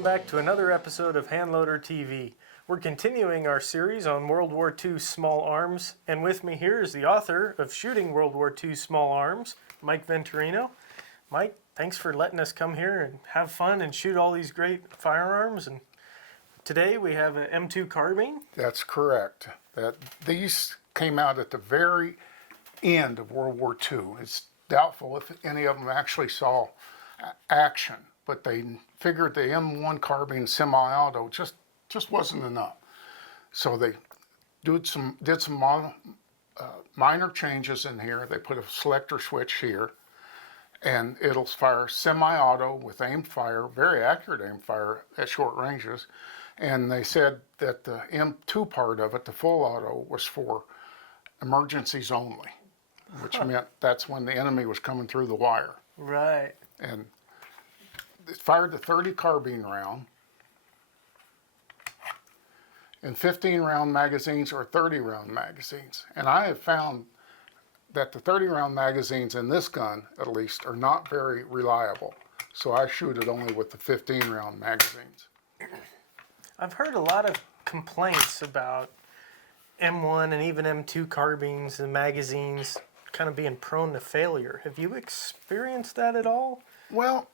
welcome back to another episode of Handloader TV. We're continuing our series on World War II Small Arms, and with me here is the author of Shooting World War II Small Arms, Mike Venturino. Mike, thanks for letting us come here and have fun and shoot all these great firearms. And today we have an M2 Carbine. That's correct. These came out at the very end of World War II. It's doubtful if any of them actually saw action, but they figured the M1 Carbine semi-auto just wasn't enough. So they did some minor changes in here. They put a selector switch here, and it'll fire semi-auto with aim fire, very accurate aim fire at short ranges. And they said that the M2 part of it, the full auto, was for emergencies only, which meant that's when the enemy was coming through the wire. Right. And it fired the 30 carbine round in 15-round magazines or 30-round magazines. And I have found that the 30-round magazines in this gun, at least, are not very reliable. So I shoot it only with the 15-round magazines. I've heard a lot of complaints about M1 and even M2 carbines and magazines kind of being prone to failure. Have you experienced that at all? Well,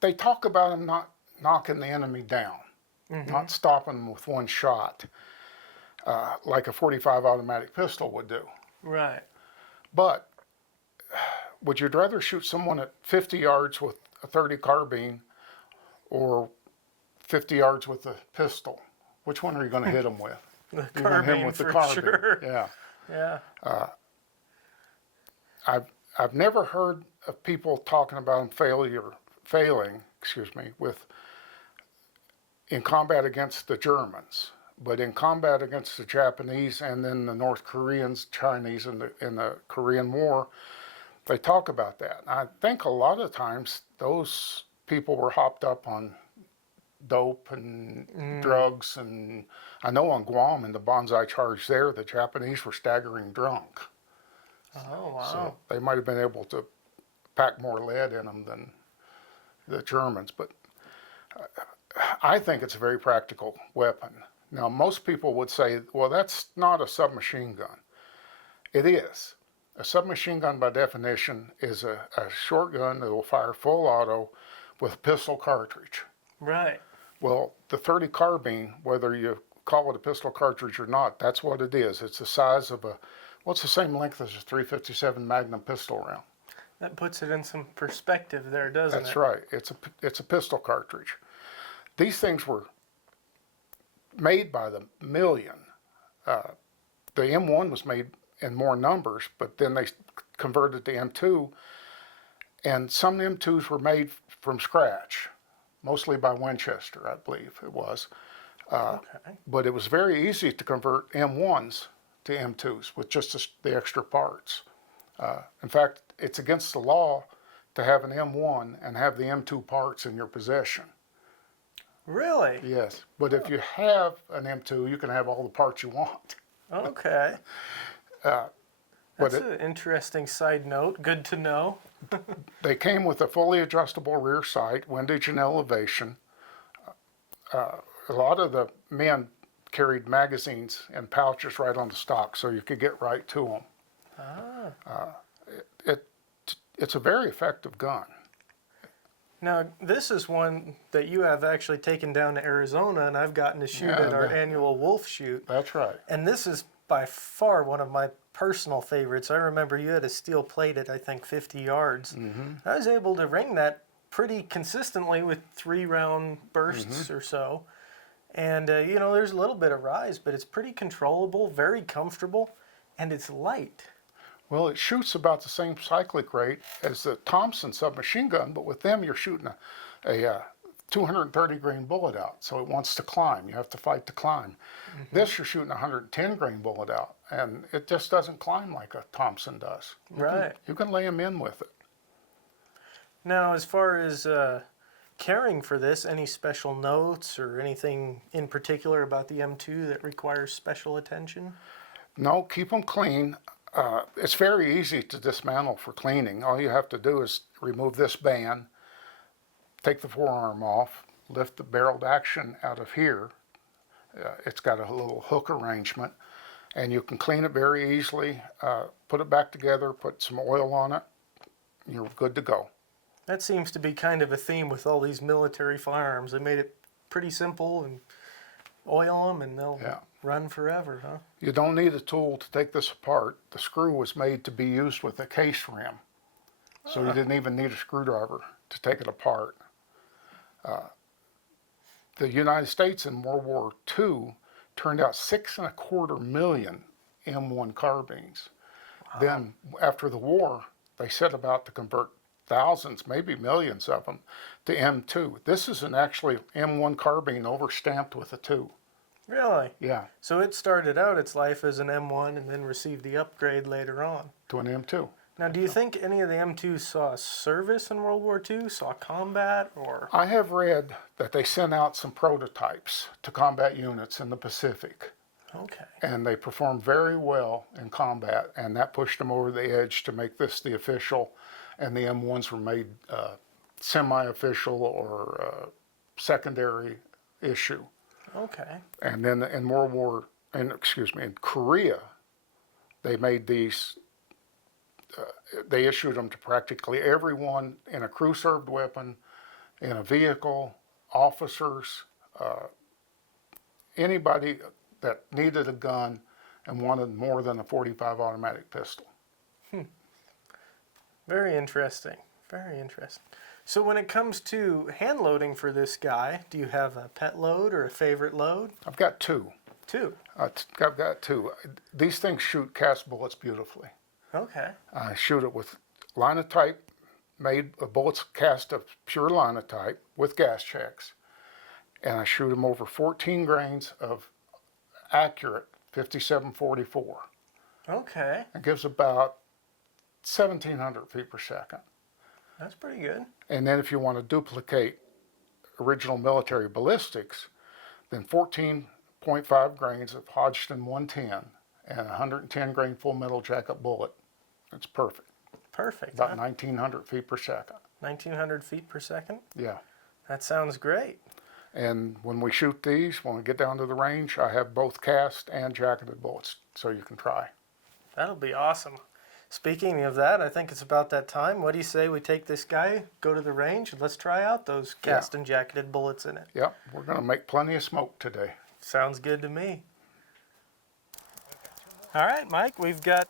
they talk about them not knocking the enemy down, not stopping them with one shot, like a .45 automatic pistol would do. Right. But would you rather shoot someone at 50 yards with a 30 carbine or 50 yards with a pistol? Which one are you going to hit them with? The You're going to hit them with the carbine. Sure. Yeah. Yeah. I've never heard of people talking about them failing, in combat against the Germans, but in combat against the Japanese and then the North Koreans, Chinese in the Korean War, they talk about that. And I think a lot of times those people were hopped up on dope and drugs, and I know on Guam in the Banzai Charge there, the Japanese were staggering drunk. Oh, wow. So they might have been able to pack more lead in them than the Germans, but I think it's a very practical weapon. Now, most people would say, well, that's not a submachine gun. It is. A submachine gun, by definition, is a short gun that will fire full auto with a pistol cartridge. Right. Well, the 30 carbine, whether you call it a pistol cartridge or not, that's what it is. It's the size of it's the same length as a .357 Magnum pistol round. That puts it in some perspective there, doesn't it? That's right. It's a pistol cartridge. These things were made by the million. The M1 was made in more numbers, but then they converted to M2, and some M2s were made from scratch, mostly by Winchester, I believe it was. Okay. But it was very easy to convert M1s to M2s with just the extra parts. In fact, it's against the law to have an M1 and have the M2 parts in your possession. Really? Yes, but if you have an M2, you can have all the parts you want. Okay. That's an interesting side note. Good to know. They came with a fully adjustable rear sight, windage and elevation. A lot of the men carried magazines and pouches right on the stock so you could get right to them. Ah. It's a very effective gun. Now, this is one that you have actually taken down to Arizona, and I've gotten to shoot at our annual wolf shoot. That's right. And this is by far one of my personal favorites. I remember you had a steel plate at, I think, 50 yards. I was able to ring that pretty consistently with 3-round bursts or so. And, there's a little bit of rise, but it's pretty controllable, very comfortable, and it's light. Well, it shoots about the same cyclic rate as the Thompson submachine gun, but with them you're shooting a 230 grain bullet out, so it wants to climb. You have to fight to climb. This you're shooting a 110 grain bullet out, and it just doesn't climb like a Thompson does. You can lay them in with it. Now, as far as caring for this, any special notes or anything in particular about the M2 that requires special attention? No, keep them clean. It's very easy to dismantle for cleaning. All you have to do is remove this band, take the forearm off, lift the barreled action out of here. It's got a little hook arrangement, and you can clean it very easily, put it back together, put some oil on it, you're good to go. That seems to be kind of a theme with all these military firearms. They made it pretty simple and oil them and they'll run forever, huh? You don't need a tool to take this apart. The screw was made to be used with a case rim, so you didn't even need a screwdriver to take it apart. The United States in World War II turned out 6.25 million M1 carbines. Wow. Then after the war, they set about to convert thousands, maybe millions of them, to M2. This is an actually M1 carbine over-stamped with a 2. Really? Yeah. So it started out its life as an M1 and then received the upgrade later on. To an M2. Now, do you think any of the M2s saw service in World War II, saw combat, or? I have read that they sent out some prototypes to combat units in the Pacific. Okay. And they performed very well in combat, and that pushed them over the edge to make this the official, and the M1s were made semi-official or secondary issue. Okay. And then in in Korea, they made these, they issued them to practically everyone in a crew-served weapon, in a vehicle, officers, anybody that needed a gun and wanted more than a .45 automatic pistol. Very interesting. Very interesting. So when it comes to hand loading for this guy, do you have a pet load or a favorite load? I've got two. Two? I've got two. These things shoot cast bullets beautifully. Okay. I shoot it with linotype, made bullets cast of pure linotype with gas checks. And I shoot them over 14 grains of accurate 5744. Okay. It gives about 1,700 feet per second. That's pretty good. And then if you want to duplicate original military ballistics, then 14.5 grains of Hodgson 110 and a 110 grain full metal jacket bullet. It's perfect. Perfect. About 1,900 feet per second. 1,900 feet per second? Yeah. That sounds great. And when we shoot these, when we get down to the range, I have both cast and jacketed bullets, so you can try. That'll be awesome. Speaking of that, I think it's about that time. What do you say we take this guy, go to the range, and let's try out those cast and jacketed bullets in it? Yep, we're going to make plenty of smoke today. Sounds good to me. All right, Mike, we've got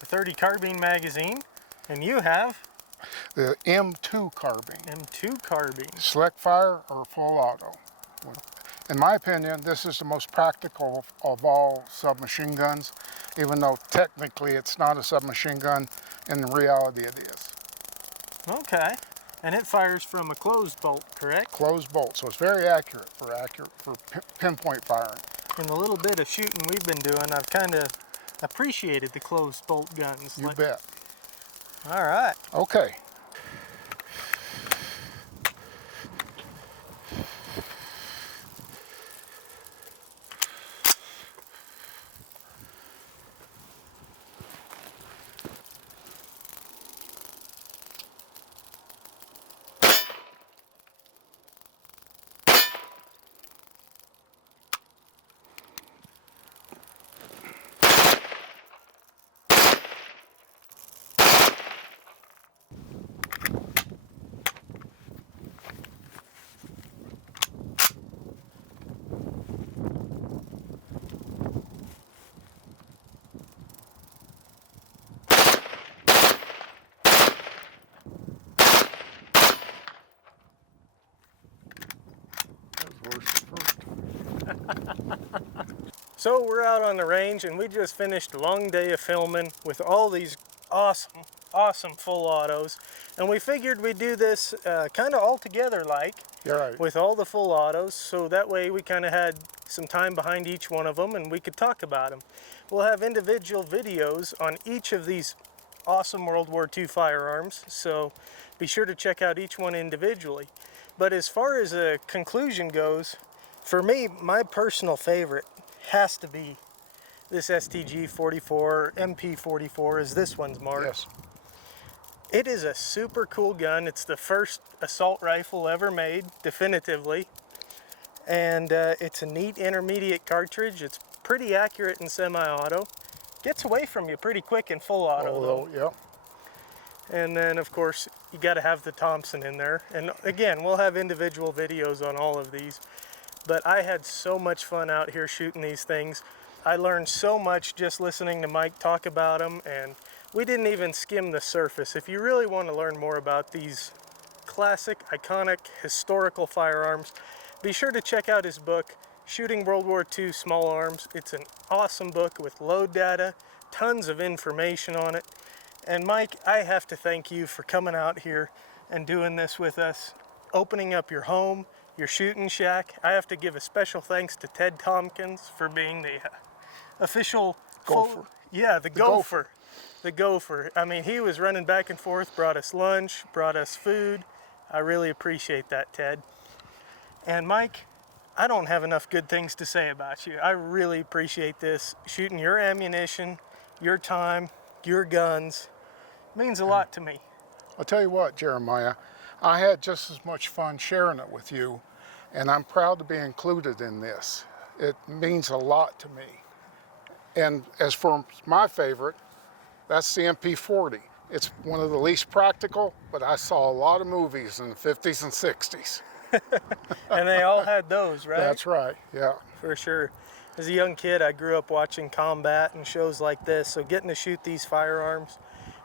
the .30 carbine magazine, and you have The M2 Carbine. M2 Carbine. Select fire or full auto. In my opinion, this is the most practical of all submachine guns, even though technically it's not a submachine gun. In reality, it is. Okay. And it fires from a closed bolt, correct? Closed bolt, so it's very accurate for pinpoint firing. In the little bit of shooting we've been doing, I've kind of appreciated the closed bolt guns. You bet. All right. Okay. So we're out on the range and we just finished a long day of filming with all these awesome full autos, and we figured we'd do this kind of all together You're right. with all the full autos, so that way we kind of had some time behind each one of them and we could talk about them. We'll have individual videos on each of these awesome World War II firearms, so be sure to check out each one individually. But as far as a conclusion goes, for me, my personal favorite has to be this STG 44, MP 44, as this one's marked. Yes. It is a super cool gun. It's the first assault rifle ever made, definitively. And it's a neat intermediate cartridge. It's pretty accurate in semi-auto. Gets away from you pretty quick in full auto though. Yeah. And then of course you got to have the Thompson in there. And again, we'll have individual videos on all of these. But I had so much fun out here shooting these things. I learned so much just listening to Mike talk about them, and we didn't even skim the surface. If you really want to learn more about these classic, iconic, historical firearms, be sure to check out his book, Shooting World War II Small Arms. It's an awesome book with load data, tons of information on it. And Mike, I have to thank you for coming out here and doing this with us, opening up your home, your shooting shack. I have to give a special thanks to Ted Tompkins for being the official Gopher. the gopher. The gopher. I mean, he was running back and forth, brought us lunch, brought us food. I really appreciate that, Ted. And Mike, I don't have enough good things to say about you. I really appreciate this. Shooting your ammunition, your time, your guns, means a lot to me. I'll tell you what, Jeremiah, I had just as much fun sharing it with you, and I'm proud to be included in this. It means a lot to me. And as for my favorite, that's the MP40. It's one of the least practical, but I saw a lot of movies in the 50s and 60s. And they all had those, right? That's right, yeah. For sure. As a young kid, I grew up watching combat and shows like this, so getting to shoot these firearms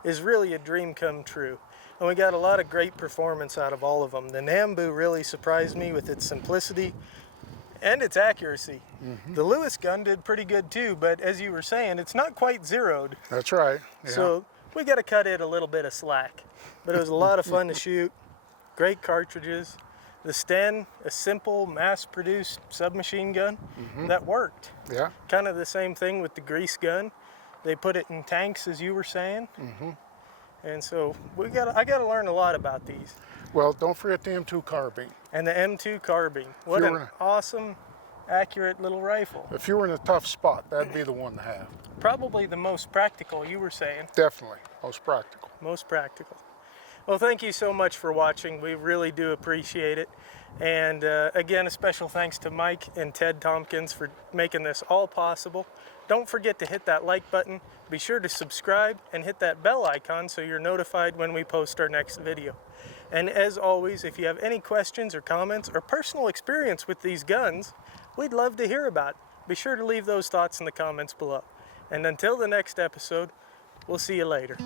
is really a dream come true. And we got a lot of great performance out of all of them. The Nambu really surprised me with its simplicity and its accuracy. The Lewis gun did pretty good too, but as you were saying, it's not quite zeroed. That's right, yeah. So we got to cut it a little bit of slack. But it was a lot of fun to shoot. Great cartridges. The Sten, a simple mass-produced submachine gun that worked. Yeah. Kind of the same thing with the grease gun. They put it in tanks, as you were saying. And so I got to learn a lot about these. Well, don't forget the M2 Carbine. And the M2 Carbine. What an awesome, accurate little rifle. If you were in a tough spot, that'd be the one to have. Probably the most practical, you were saying. Definitely, most practical. Most practical. Well, thank you so much for watching. We really do appreciate it. And again, a special thanks to Mike and Ted Tompkins for making this all possible. Don't forget to hit that like button. Be sure to subscribe and hit that bell icon so you're notified when we post our next video. And as always, if you have any questions or comments or personal experience with these guns, we'd love to hear about it. Be sure to leave those thoughts in the comments below. And until the next episode, we'll see you later.